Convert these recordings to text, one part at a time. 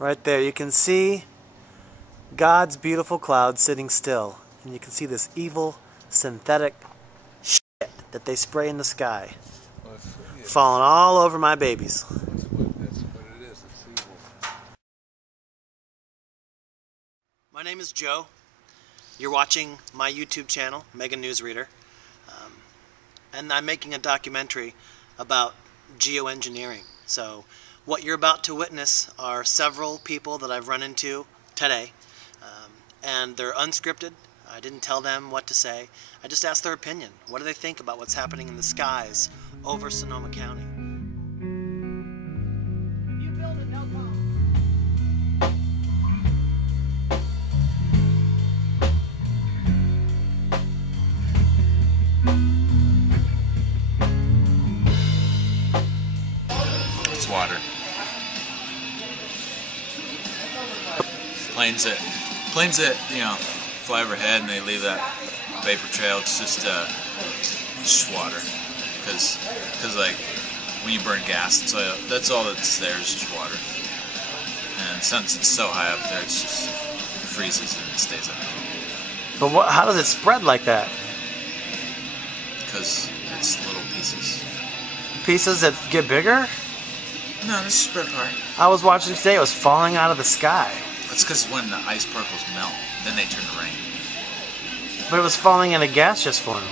Right there, you can see God's beautiful cloud sitting still. And you can see this evil, synthetic shit that they spray in the sky. Well, yeah, falling all over my babies. that's what it is. It's evil. My name is Joe. You're watching my YouTube channel, Mega Newsreader. And I'm making a documentary about geoengineering. So what you're about to witness are several people that I've run into today. And they're unscripted. I didn't tell them what to say. I just asked their opinion. What do they think about what's happening in the skies over Sonoma County? You build it, no come. It's water. Planes that fly overhead and they leave that vapor trail. It's just water, because like when you burn gas, that's all that's there is just water. And since it's so high up there, it just freezes and it stays up. But how does it spread like that? Because it's little pieces. Pieces that get bigger? No, this is spread apart. I was watching today, it was falling out of the sky. That's because when the ice particles melt, then they turn to rain. But it was falling in a gaseous form.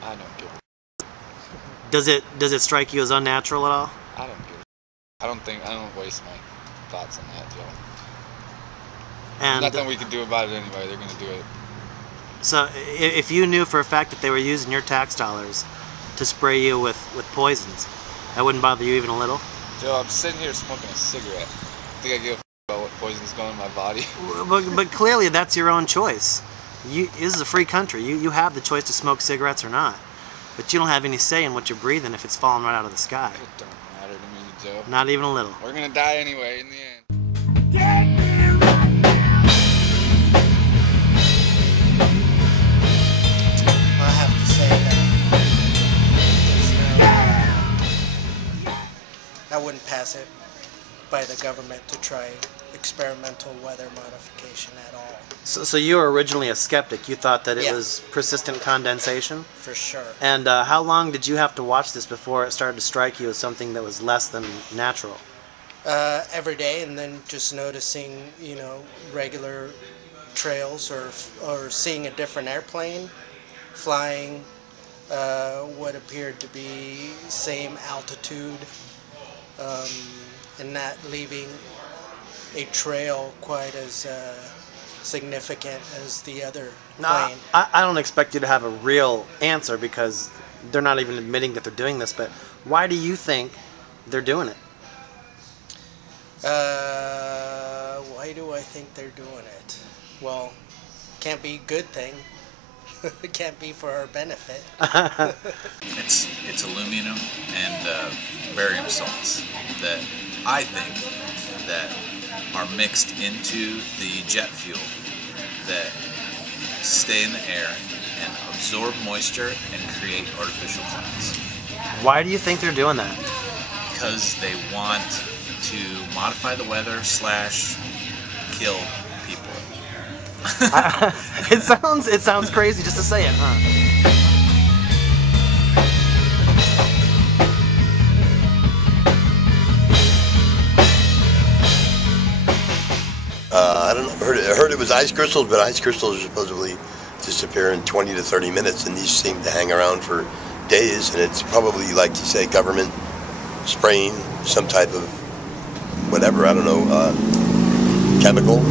I don't give a Does it strike you as unnatural at all? I don't give a I don't waste my thoughts on that, Joe. And Nothing we can do about it anyway. They're going to do it. so if you knew for a fact that they were using your tax dollars to spray you with poisons, that wouldn't bother you even a little? Joe, I'm sitting here smoking a cigarette. Think I give a f about what poison's going in my body? But clearly that's your own choice. This is a free country. You have the choice to smoke cigarettes or not. But you don't have any say in what you're breathing if it's falling right out of the sky. It don't matter to me, Joe. Not even a little. We're going to die anyway in the end. I have to say that I wouldn't pass it by the government to try experimental weather modification at all. So you were originally a skeptic. You thought that it Yeah. was persistent condensation? For sure. And how long did you have to watch this before it started to strike you as something that was less than natural? Every day, and then just noticing, regular trails or seeing a different airplane flying what appeared to be same altitude, and not leaving a trail quite as significant as the other plane. I don't expect you to have a real answer because they're not even admitting that they're doing this, but why do you think they're doing it? Why do I think they're doing it? Well, can't be a good thing. It can't be for our benefit. It's aluminum and barium salts that I think that are mixed into the jet fuel that stay in the air and absorb moisture and create artificial clouds. Why do you think they're doing that? Because they want to modify the weather / kill people. It sounds crazy just to say it, huh? I don't know. I heard it was ice crystals, but ice crystals supposedly disappear in 20 to 30 minutes, and these seem to hang around for days. And it's probably, like you say, government spraying some type of whatever, I don't know, chemical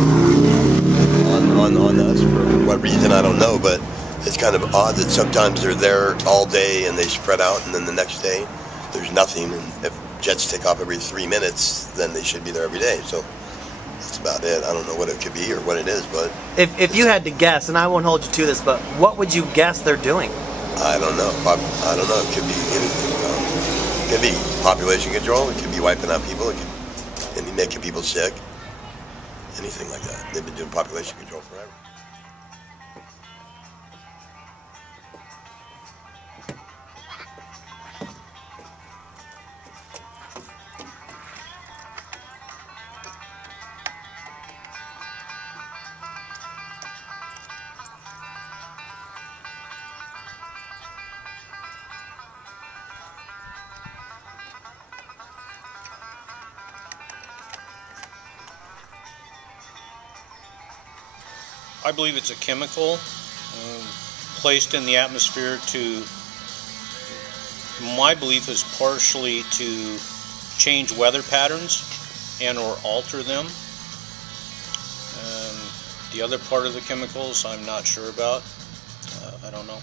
on us for what reason, I don't know. But it's kind of odd that sometimes they're there all day and they spread out, and then the next day there's nothing. And if jets take off every 3 minutes, then they should be there every day. So that's about it. I don't know what it could be or what it is, but If you had to guess, and I won't hold you to this, but what would you guess they're doing? I don't know. I don't know. It could be anything. It could be population control. It could be wiping out people. It could be any making people sick, anything like that. They've been doing population control forever. I believe it's a chemical placed in the atmosphere to, my belief is partially to change weather patterns and or alter them. The other part of the chemicals I'm not sure about. I don't know.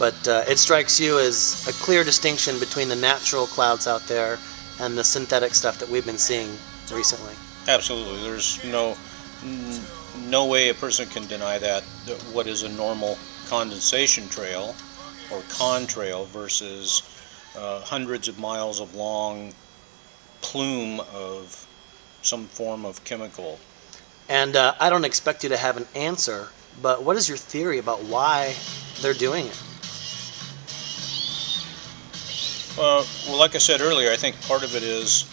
But it strikes you as a clear distinction between the natural clouds out there and the synthetic stuff that we've been seeing recently. Absolutely. There's no way a person can deny that what is a normal condensation trail or contrail versus hundreds of miles of long plume of some form of chemical. And I don't expect you to have an answer, but what is your theory about why they're doing it? Well, like I said earlier, I think part of it is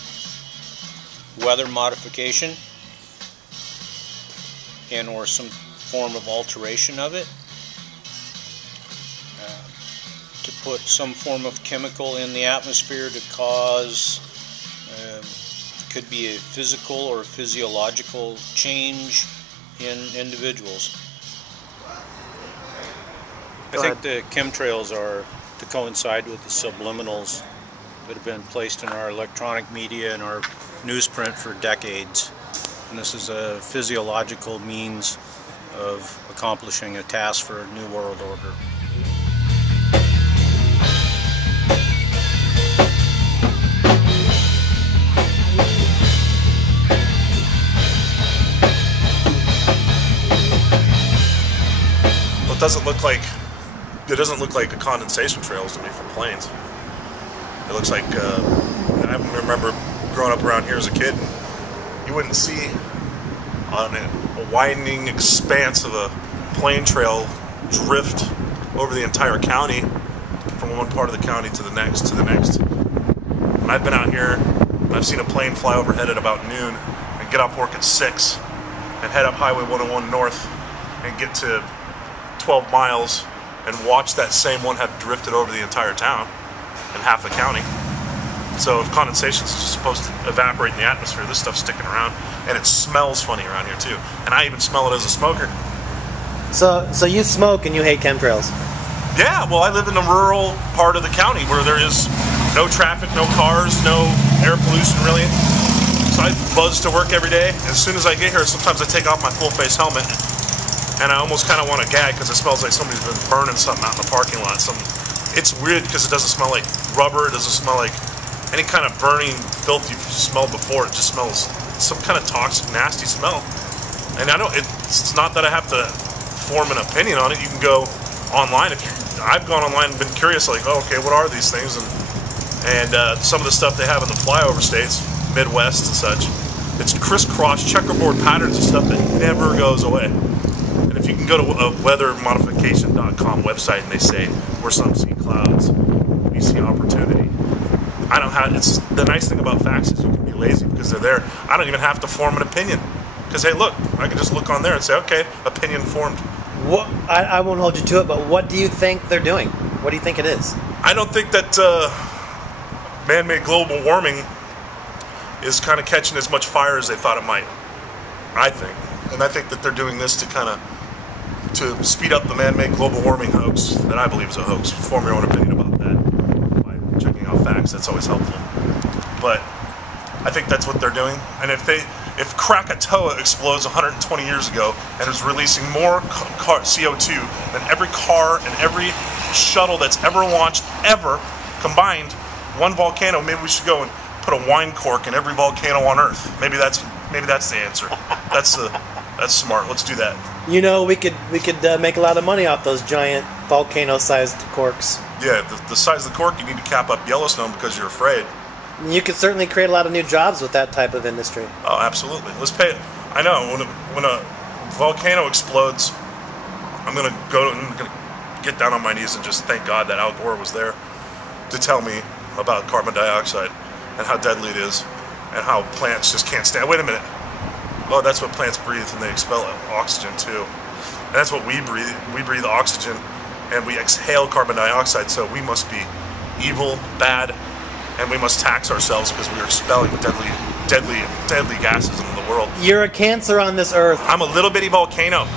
weather modification and or some form of alteration of it. To put some form of chemical in the atmosphere to cause, could be a physical or physiological change in individuals. I think the chemtrails are to coincide with the subliminals that have been placed in our electronic media and our newsprint for decades. And this is a physiological means of accomplishing a task for a new world order. Well, it doesn't look like the condensation trails to me from planes. It looks like I remember growing up around here as a kid. You wouldn't see on a widening expanse of a plane trail drift over the entire county from one part of the county to the next to the next. When I've been out here, I've seen a plane fly overhead at about noon and get off work at 6 and head up Highway 101 north and get to 12 miles and watch that same one have drifted over the entire town and half the county. So if condensation is just supposed to evaporate in the atmosphere, this stuff's sticking around, and it smells funny around here too. And I even smell it as a smoker. So you smoke and you hate chemtrails? Yeah, well, I live in the rural part of the county where there is no traffic, no cars, no air pollution really. So I buzz to work every day. As soon as I get here, sometimes I take off my full face helmet, and I almost kind of want to gag because it smells like somebody's been burning something out in the parking lot. It's weird because it doesn't smell like rubber. It doesn't smell like any kind of burning filth you've smelled before. It just smells some kind of toxic, nasty smell. And it's not that I have to form an opinion on it. You can go online. I've gone online and been curious, like, oh, okay, what are these things? And some of the stuff they have in the flyover states, Midwest and such, it's crisscross checkerboard patterns and stuff that never goes away. And if you can go to a weathermodification.com website and they say, we're some see clouds, we see opportunity. It's the nice thing about facts is you can be lazy because they're there. I don't even have to form an opinion because, hey, look, I can just look on there and say, okay, opinion formed. I won't hold you to it, but what do you think they're doing? What do you think it is? I don't think that man-made global warming is kind of catching as much fire as they thought it might. I think. And I think that they're doing this to speed up the man-made global warming hoax that I believe is a hoax. Form your own opinion about that by checking out facts. That's always helpful. But I think that's what they're doing. And if Krakatoa explodes 120 years ago and is releasing more CO2 than every car and every shuttle that's ever launched ever combined, one volcano, maybe we should go and put a wine cork in every volcano on Earth. Maybe that's the answer. That's smart. Let's do that. You know, we could make a lot of money off those giant volcano-sized corks. Yeah, the size of the cork, you need to cap up Yellowstone because you're afraid. You could certainly create a lot of new jobs with that type of industry. Oh, absolutely. Let's pay. I know when a volcano explodes, I'm gonna get down on my knees and just thank God that Al Gore was there to tell me about carbon dioxide and how deadly it is and how plants just can't stand. Wait a minute. Oh, that's what plants breathe, and they expel oxygen too. And that's what we breathe. We breathe oxygen, and we exhale carbon dioxide. So we must be evil, bad, and we must tax ourselves because we are expelling deadly gases into the world. You're a cancer on this earth. I'm a little bitty volcano.